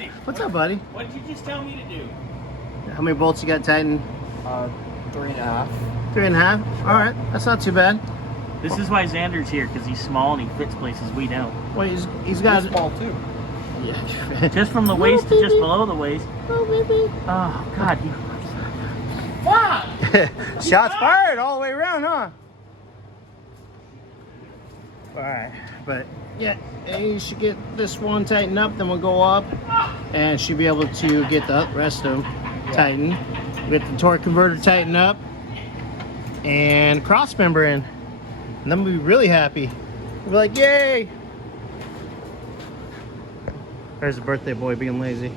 Lindsay. What's up, buddy? What did you just tell me to do? How many bolts you got tightened? 3.5. 3.5? All right, that's not too bad. This is why Xander's here, because he's small and he fits places we don't. Well, he's got... He's small too. Yeah. Just from the waist to just below the waist. Oh, baby. Oh, God. Shots fired all the way around, huh? All right, but yeah, you should get this one tightened up, then we'll go up and should be able to get the rest of them tightened. Get the torque converter tightened up and cross member in. And then we'll be really happy. We'll be like, yay! There's the birthday boy being lazy.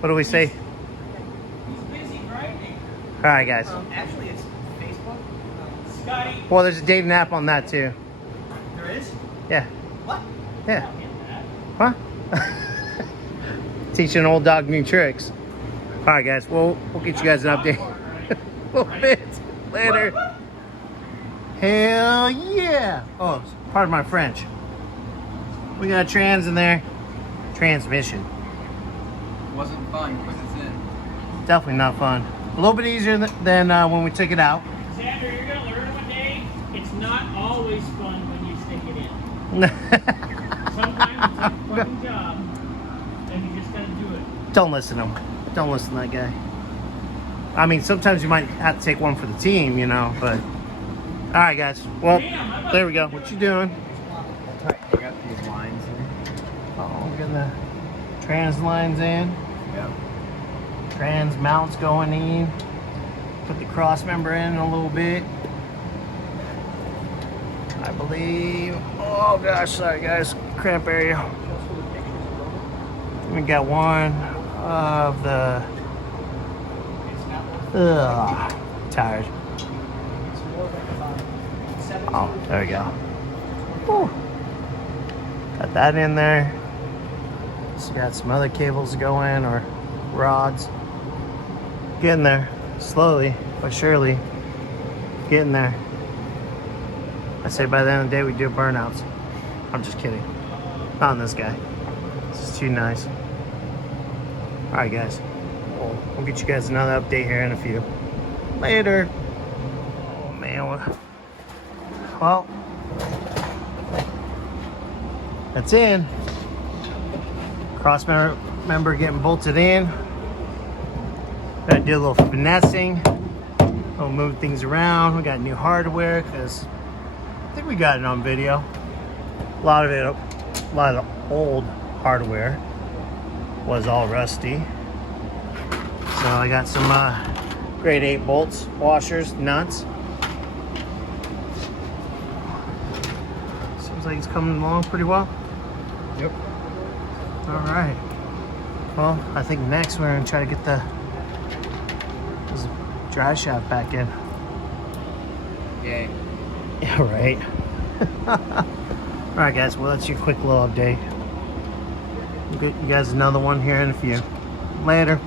What do we say? He's busy grinding. All right, guys. Actually, it's Facebook. Scotty. Well, there's a dating app on that too. There is? Yeah. What? Yeah. Huh? Teaching an old dog new tricks. All right, guys. We'll get you guys an update. A little bit later. Hell yeah! Oh, pardon my French. We got a trans in there. Transmission. Wasn't fun because it's in. Definitely not fun. A little bit easier than when we took it out. Xander, you're going to learn one day, it's not always fun when you stick it in. Sometimes it's a fucking job, and you just got to do it. Don't listen to him. Don't listen to that guy. I mean, sometimes you might have to take one for the team, you know, but... All right, guys. Well, there we go. What you doing? I got these lines in. Oh, we're getting the trans lines in. Yep. Trans mounts going in. Put the cross member in a little bit. I believe. Oh gosh, sorry guys. Cramp area. We got one of the. Tired. Oh, there we go. Whew. Got that in there. So got some other cables going or rods. Getting there. Slowly but surely. Getting there. I say by the end of the day we do burnouts. I'm just kidding. Not on this guy. This is too nice. Alright guys. We'll get you guys another update here in a few. Later. Oh man. Well, that's in. Cross member getting bolted in. Gotta do a little finessing. We'll move things around. We got new hardware because I think we got it on video. A lot of the old hardware was all rusty. So I got some grade 8 bolts, washers, nuts. Like it's coming along pretty well. Yep. All right. Well, I think next we're gonna try to get the dry shaft back in. Yay. Yeah, right. All right, guys. Well, that's your quick little update. We'll get you guys another one here in a few. Later.